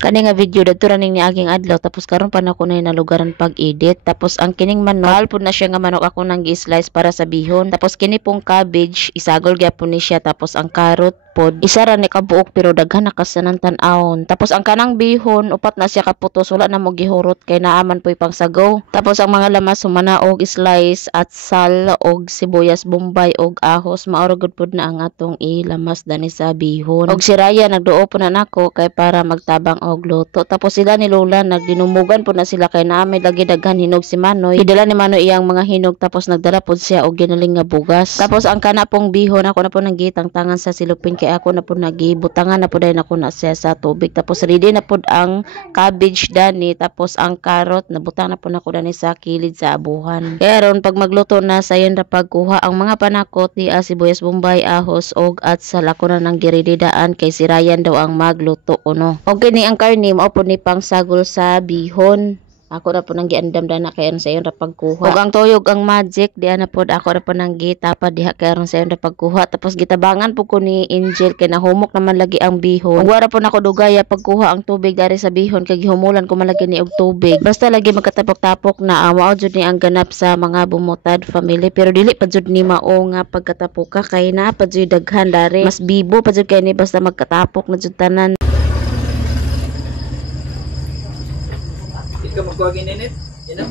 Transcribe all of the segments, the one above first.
Kani nga video dito ra ning niaging adlaw tapos karon pa na ko na nalugaran pag-edit. Tapos ang kining manok, pud na siya nga manok ako nang gi-slice para sa bihon. Tapos kini pong cabbage, isagol gyapon ni siya. Tapos ang carrot pod, isa ra ni kabuok pero daghan na kasanan tan-awon. Tapos ang kanang bihon, upat na siya kaputos, wala na mo gihurot kay naaman po'y pangsagaw. Tapos ang mga lamas sumana og slice at sal og sibuyas bombay og ahos, maoro gud pod na ang atong ilamas dani sa bihon. Og si Raya nagduo po na nako kay para magtabang og luto. Tapos sila ni Lola nagdinumugan po na sila kay naamay lagi daghan hinog si Manoy. Idala ni Manoy iyang mga hinog tapos nagdala po siya og ginaling nga bugas. Tapos ang kana pong bihon ako na po nang gitang-tangan sa silupin kay ako na po nagibutangan na po dahil ako na siya sa tubig. Tapos ready na po ang cabbage dani tapos ang carrot nabutang na po na ko dani sa kilid sa abuhan. Kaya ron pag magluto na sayon ra pagkuha ang mga panakot di sibuyas bombay ahos og at sal ako na nang girididaan kay si Ryan daw ang magluto uno. Og kini ang karni mao po ni pang sagol sa bihon. Ako na po nang giandam dana kay aron sayon ra pagkuha. Og ang tuyog ang magic di na po ako na po nang gitapad diha kay aron sayon ra pagkuha. Tapos gitabangan po ko ni Angel kay nahumok naman lagi ang bihon. Og wala po nako dugaya pagkuha ang tubig dari sa bihon kay gihumulan ko malagi ni og tubig. Basta lagi magkatapok-tapok na mao jud ni ang ganap sa mga bumutad family pero dili pa jud ni mao nga pagkatapok ka kay na pa jud daghan dari. Mas bibo pa jud kay ni basta magkatapok na jud tanan. Ikaw magkuhagin init? Ino?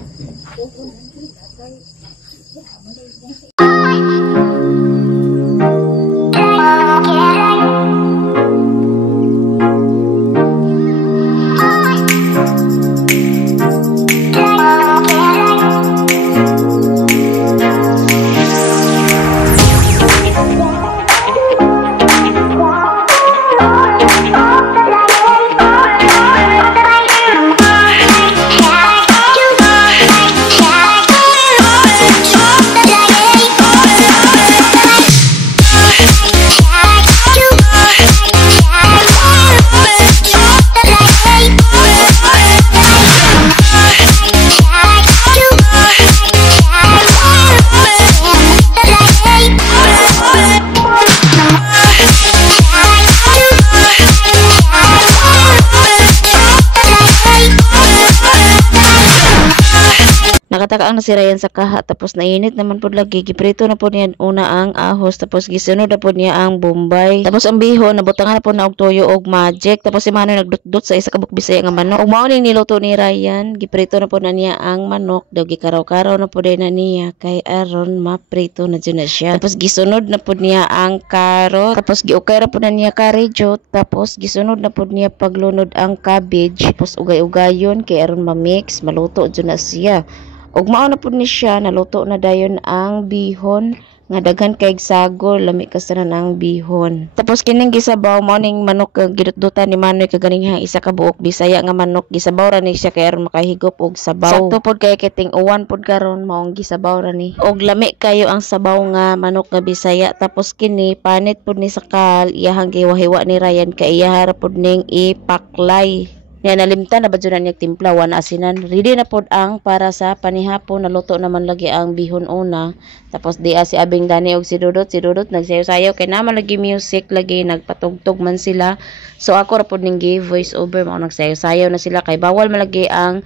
Nakataka ang nasirayan sa kaha tapos nainit naman pod lagi giprito na pod niya una ang ahos tapos gisunod na pod niya ang bombay tapos ang bihon nabutangan na pod na og toyo og magic tapos si Manoy nagdutdut sa isa ka Bisaya nga manok ug mao ning niluto ni Ryan giprito na pod na niya ang manok daw gikaraw-karaw na pod na niya kay aron maprito na dyan na siya tapos gisunod na pod niya ang carrot tapos giukay ra pod na niya karejot tapos gisunod na pod niya paglunod ang cabbage tapos ugay-ugayon kay aron ma-mix maluto dyan na siya. Og mao na pud ni siya naluto na dayon ang bihon nga daghan kay sagol lami kasanan ang bihon. Tapos kining gisabaw mao ning manok gidutdutan ni Manoy kaganing isa ka buok Bisaya nga manok gisabaw ra ni siya kay aron makahigop og sabaw. Sakto pud kay kiting uwan pud karon maong gisabaw ra ni. Og lami kayo ang sabaw nga manok nga Bisaya tapos kini panit pud ni sakal iyahang giwahiwa ni Ryan kay iya ra pud ning ipaklay. Nga nalimtan na ba dyan niya timpla, wana asinan. Ready na pod ang para sa panihapon, naluto naman lagi ang bihon una. Tapos di si Abing Dani og si Dudot nagsayaw-sayaw kay naman lagi music lagi nagpatugtog man sila. So ako ra pod ning voice over mao nagsayaw-sayaw na sila kay bawal malagi ang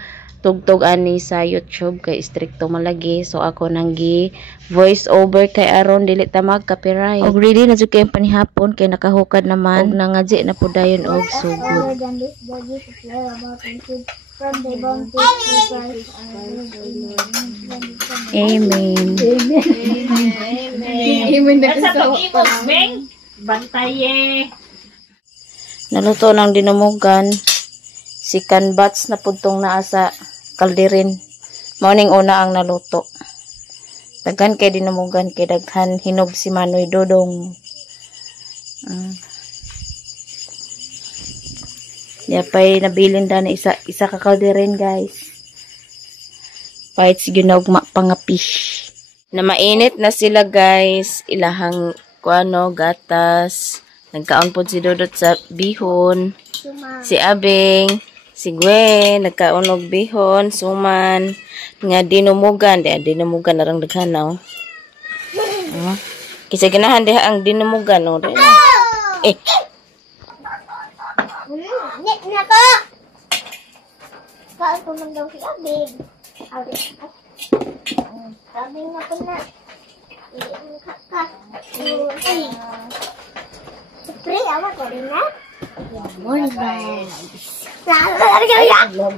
tugtog ani sa YouTube kay stricto malagi. So ako nang voice over kay aron dili ta mag-copyright. Og ready na jud kay panihapon kay nakahukad naman og nangadji na pud dayon og sugod. Amen. Amen. Bantaye. Naluto ng dinumugan si Canbats na pudtong naa sa kalderin. Morning una ang naluto. Daghan kay dinumugan kay daghan hinog si Manoy Dodong. Yapay nabilin da na isa ka kalderin guys. Pahit sige na pangapi. Na mainit na sila guys. Ilahang kuano gatas. Nagkaon po si Dodot sa bihon. Si Abing. Si Gwen, nagkaunog bihon, suman, nga dinumugan, dinumugan narang daghanaw. Kisa ganahan diha ang dinumugan, no? Saan ko man daw si Abig? Abig. Sabi nga po na. Iyan ka. Ay. Siyempre, awa ko rin na. Morning, guys.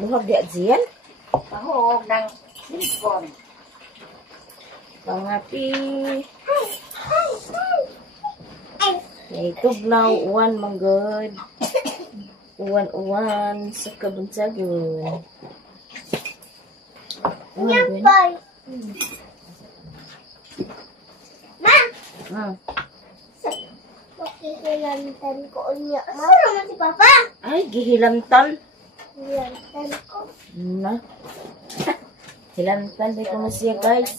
Buhag di Adzian. Tahog ng silikon. Pangapi. Ay. Tugnaw, uwan manggod. Uwan sa kabunsagon. Yan, boy. Ma! Makikilantan ko niya. Saan naman si Papa? Ay, gihilantan. Hilantan ko. Na. Hilantan dito na siya, guys.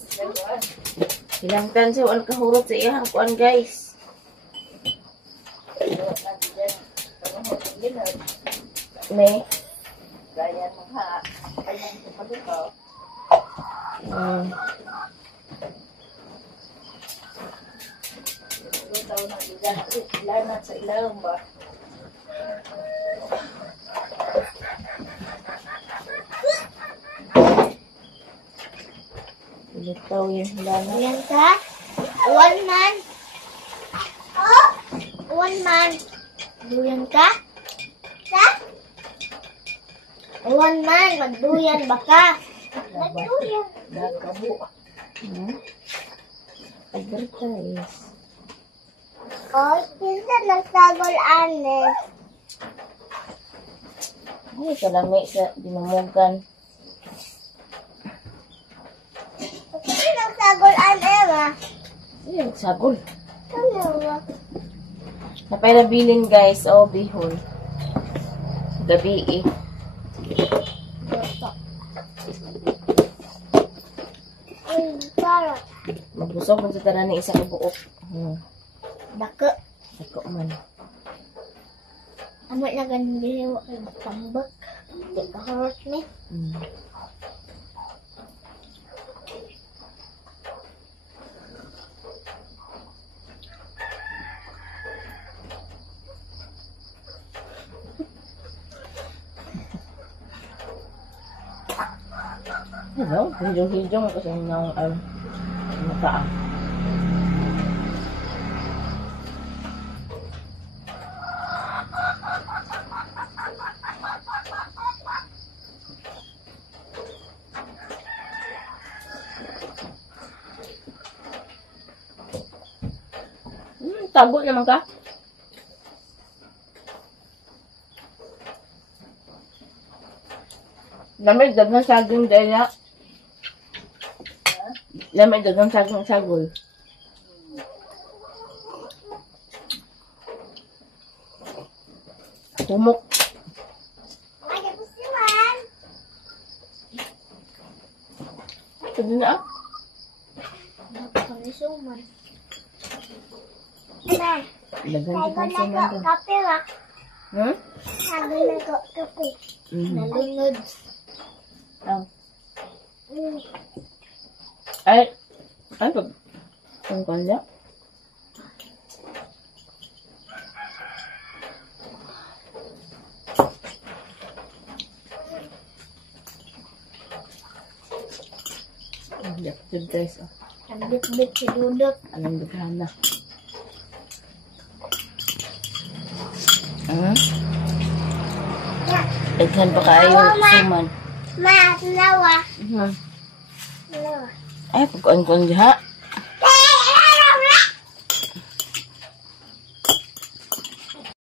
Hilantan siya, wala kahurot sa iya kuan, guys. May. Gaya mga kanyang kapagod. Taon na ilan sa ilang ba? Ilitaw yung hilana. Yan ka? One man. Oh! One man. Duyan ka? Ka? One man. Magduyan ba ka? Magduyan. Nagkabo. Advertise. Oh, pinsan nagsagol ane. Ay, kalami sa dinamugan. Pinsan nagsagol ane ba? Ay, nagsagol. Ano ba? Napailabilin, guys. O, bihon. Gabi eh. Ay, para. Magbusog kung sa tara ng isa kabuok. Dako. Ako man. Amo na ganun din yung tambak. Hindi ka harot ni. Ano? Hijong-hijong kasi ng mata. Tago naman ka? Lamay dagang saging daya. Lamay dagang saging sagol. Humok. Ay, tapos naman. Ito din na. Napakasuman. Ba? Dagan Sago kita na sa ko mga. kape ba? Sago na ko kape. Nalunod. Ay, ay pag ang kanya. Good guys. Nagdit-dit si Dudot. Anong dughan na? Daghan pa kayo suman. Ma, lawa. Mhm. Lawa. Ay, pagkuan-kuan diha.